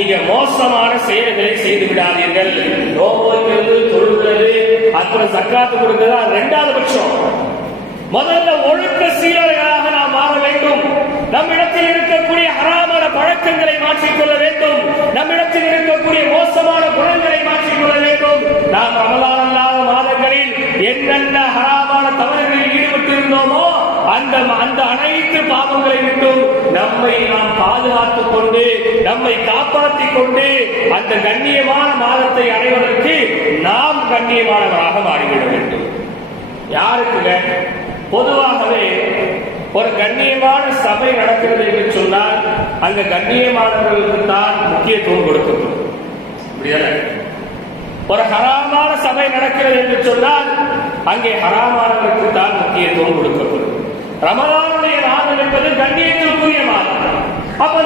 நீங்க மோசமான செயல்களை செய்து விடாதீர்கள். நோய்கிறது, தொழுகிறது, அப்புறம் சக்காத்து கொடுக்கிறது இரண்டாவது பட்சம். முதல்ல ஒழுக்க சீரர்களாக நாம் மாற வேண்டும். நம்மிடத்தில் இருக்கக்கூடிய ஹராமான பழக்கங்களை மாற்றிக்கொள்ள வேண்டும். நம்மிடத்தில் இருக்கக்கூடிய மோசமான குணங்களை மாற்றிக்கொள்ள வேண்டும். நாம் ரமலான் அல்லாத மாதங்களில் என்னென்ன ஹராமான தவறுகளில் ஈடுபட்டிருந்தோமோ அந்த அனைத்து பாவங்களை விட்டும் நம்மை நாம் பாதுகாத்துக் கொண்டு, நம்மை காப்பாற்றிக் கொண்டு அந்த கண்ணியமான மாதத்தை அடைவதற்கு நாம் கண்ணியமானவராக மாறிவிட வேண்டும். யாருக்குங்க? பொதுவாகவே ஒரு கண்ணியமான சபை நடக்கிறது என்று சொன்னால் அங்க கண்ணியமானவர்களுக்கு தான் முக்கியத்துவம் கொடுக்கப்படும். ஒரு ஹராமான சபை நடக்கிறது என்று சொன்னால் அங்கே ஹராமானவர்களுக்கு தான் முக்கியத்துவம் கொடுக்கப்படும். ரமலானுடைய மாதம் என்பது கண்ணியத்திற்குரிய மாதம். அப்ப